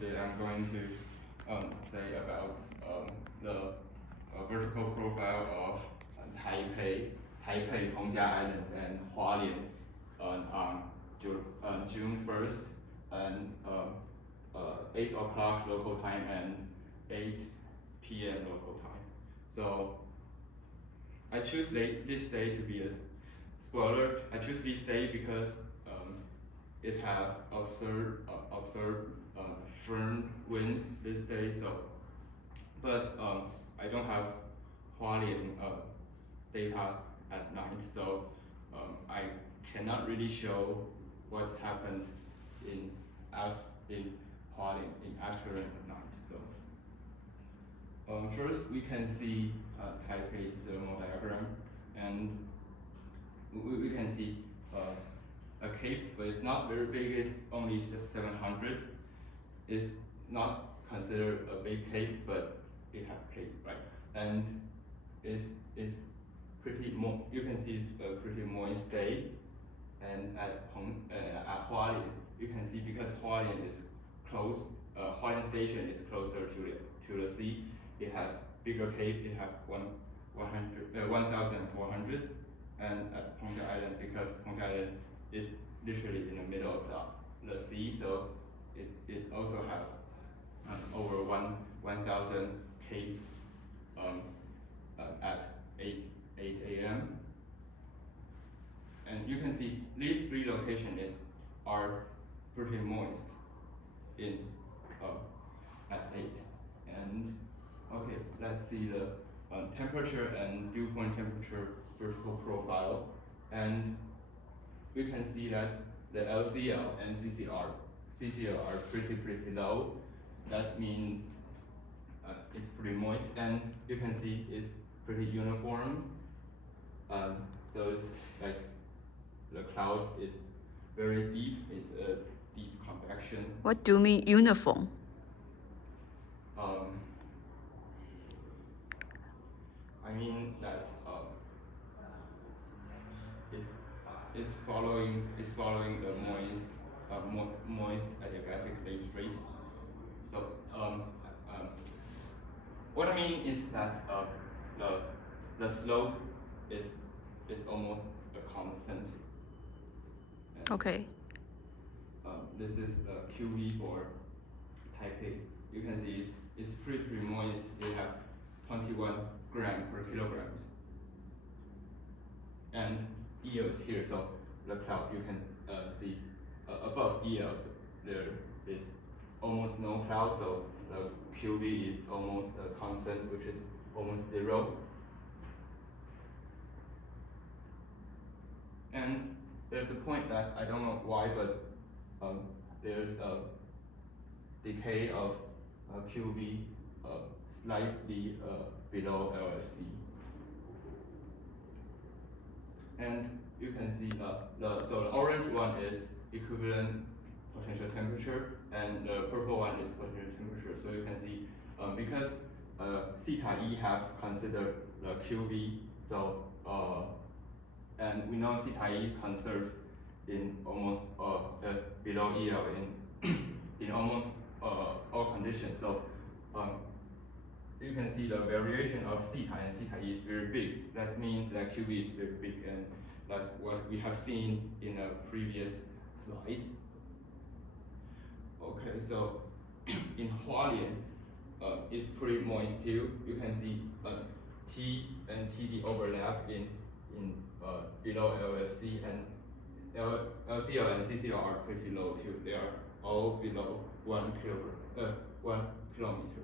today I'm going to say about the vertical profile of Taipei, Hongjia Island, and Hualien on June 1st and 8 o'clock local time and 8 p.m. local time. So I choose this day to be a spoiler. I choose this day because it has observed firm wind this day. So, but I don't have Hualien data at night, so I cannot really show what's happened in Hualien in afternoon and night. So first we can see Taipei's thermal diagram, and we can see a cape, but it's not very big. It's only 700. It's not considered a big cape, but it has cape, right? And it's pretty you can see it's a pretty moist day. And at Hualien, you can see because Hualien is close, Hualien station is closer to the sea. It has bigger cape. It has 1,400. And at Hongjia Island, because Hongjia Island is literally in the middle of the sea, so it also has over 1,000 cape at 8 a.m. And you can see these three locations are pretty moist in at 8. And okay, let's see the temperature and dew point temperature vertical profile. And we can see that the LCL and CCL are pretty low. That means it's pretty moist, and you can see it's pretty uniform. So it's like the cloud is very deep. It's a deep convection. What do you mean uniform? I mean that it's following the moist adiabatic lake rate. So what I mean is that the slope is almost a constant. And Okay. This is the QV for Taipei. You can see it's pretty moist. They have 21 grams per kilograms. And EL is here, so the cloud you can see above EL, there is almost no cloud, so the QV is almost a constant, which is almost 0. And there's a point that I don't know why, but there's a decay of QV slightly below LFC. And you can see so the orange one is equivalent potential temperature, and the purple one is potential temperature. So you can see because theta E have considered the QV, so and we know theta E conserved in almost below EL in almost all conditions. So you can see the variation of theta and theta E is very big. That means that QV is very big, and that's what we have seen in a previous slide. Okay, so in Hualien, it's pretty moist too. You can see T and TD overlap in below LFC, and LCL and CCL are pretty low too. They are all below 1 kilometer.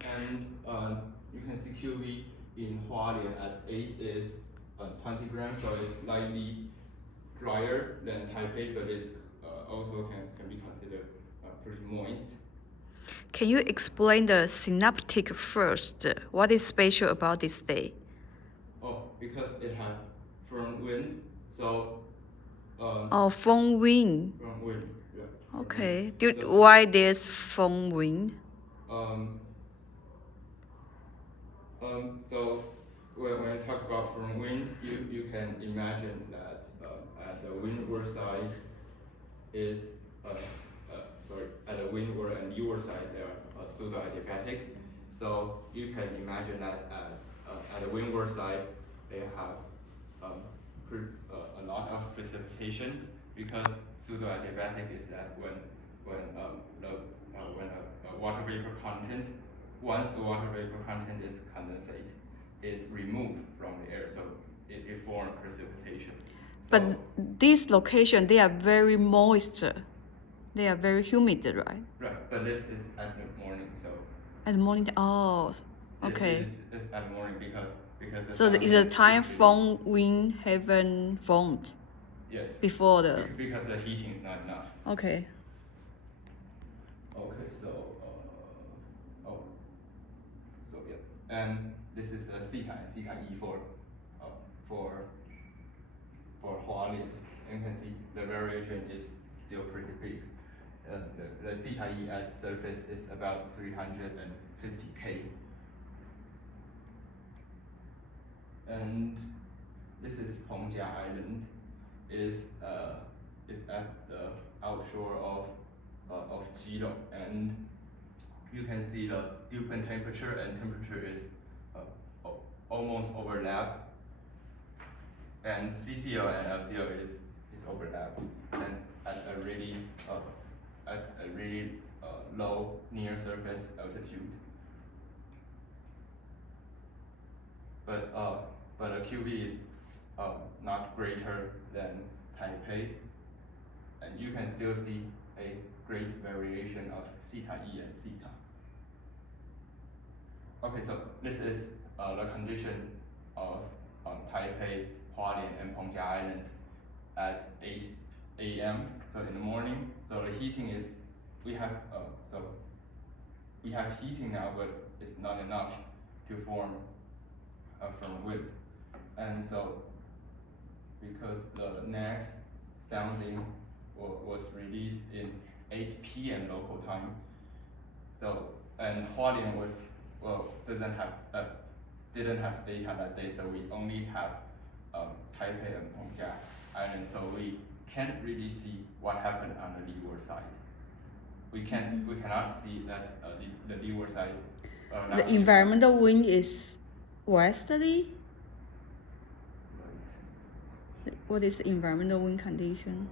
And you can see QV in Hualien at 8 is 20 grams, so it's slightly drier than Taipei, but it's also can be considered pretty moist. Can you explain the synoptic first? What is special about this day? Oh, because it has firm wind, so firm wind. Firm wind, yeah. Okay. So, why there's firm wind? So when I talk about firm wind, you can imagine that at the windward side, is at the windward and leeward side they are pseudo-adiabatic. So you can imagine that at the windward side they have a lot of precipitations, because pseudo-adiabatic is that when a water vapor content, once the water vapor content is condensate, it removed from the air, so it forms precipitation. But these locations, they are very moist. They are very humid, right? Right, but this is at the morning, so. At the morning, oh, okay. It's at the morning because the So sun is the time is foam wind haven't formed yes. before the. Because the heating is not enough. Okay. Okay, so so yeah, and this is theta E for Hualien. You can see the variation is still pretty big. The theta E at surface is about 350 K. And this is Pongjia Island, is at the outshore of Jilong, and you can see the dew point temperature and temperature is almost overlap, and CCL and LCL is overlapped, and at a really low near surface altitude. But the QV is not greater than Taipei, and you can still see a great variation of theta E and theta. Okay, so this is the condition of Taipei, Hualien, and Pongjia Island at 8 a.m. So in the morning. So the heating is we have heating now, but it's not enough to form from wind. And so because the next sounding was released in 8 p.m. local time. So and Hualien was didn't have data that day, so we only have Taipei and Pongjia Island, so we can't really see what happened on the leeward side. We cannot see that the leeward side. The environmental wind is westerly. Right. What is the environmental wind condition?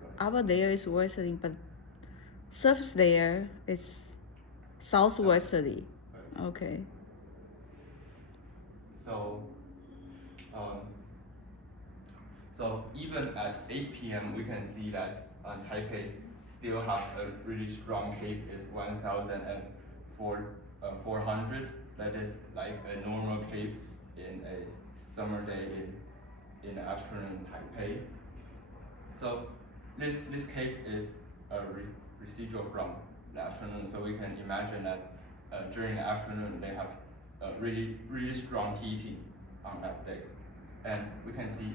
Right. Over there is westerly, but surface there is southwesterly. Right. Okay. So even at 8 p.m. we can see that Taipei still has a really strong cape, is 1,400. That is like a normal cape in a summer day in the afternoon in Taipei. So this cape is a residual from the afternoon. So we can imagine that during the afternoon they have really strong heating on that day, and we can see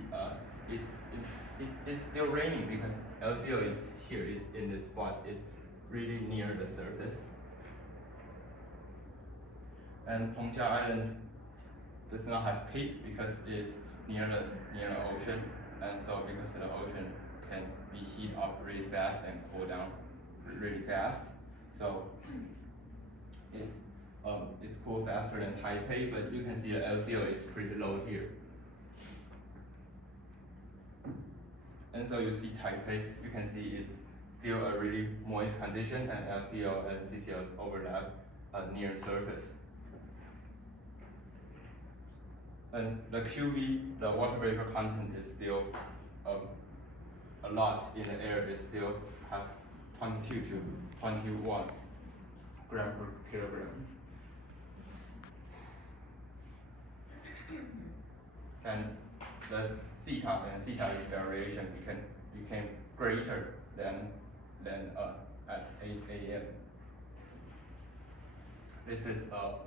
it's still raining because LCO is here, is in this spot, is really near the surface. And Pongjia Island does not have cape because it's near the ocean, and so because the ocean can be heat up really fast and cool down really fast, so it's cool faster than Taipei, but you can see the LCO is pretty low here. And so you see Taipei, you can see it's still a really moist condition, and LCO and CCL overlap near surface. And the QV, the water vapor content is still a lot in the air. It still have 22 to 21 gram per kilogram. And the theta and theta variation became greater than at 8 a.m. This is a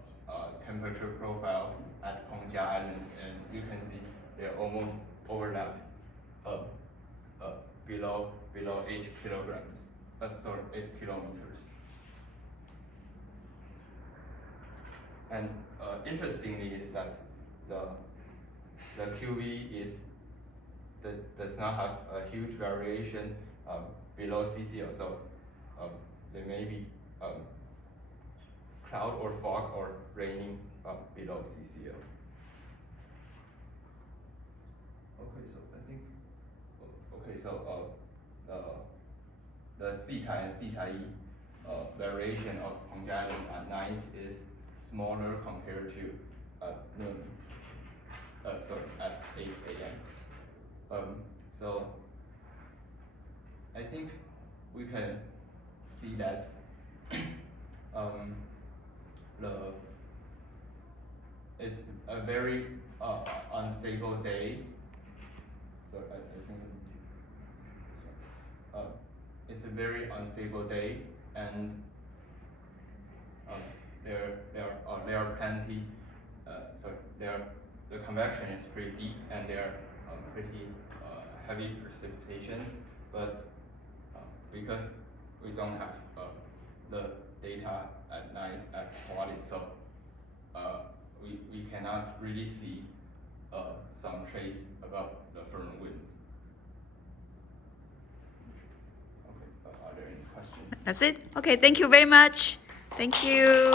temperature profile at Pongjia Island, and you can see they're almost overlapped below 8 kilograms. 8 kilometers. And interestingly is that the QV does not have a huge variation below CCL. So there may be cloud or fog or raining below CCL. Okay, so I think, okay, so the theta and theta E variation of Hongjialing at night is smaller compared to noon. Sorry, at 8 a.m. So I think we can see that it's a very unstable day. So I think it's a very unstable day, and there are plenty. The convection is pretty deep, and there are pretty heavy precipitations. But because we don't have the data at night at quality, so we cannot really see some trace about the firm winds. Okay, are there any questions? That's it? Okay, thank you very much. Thank you.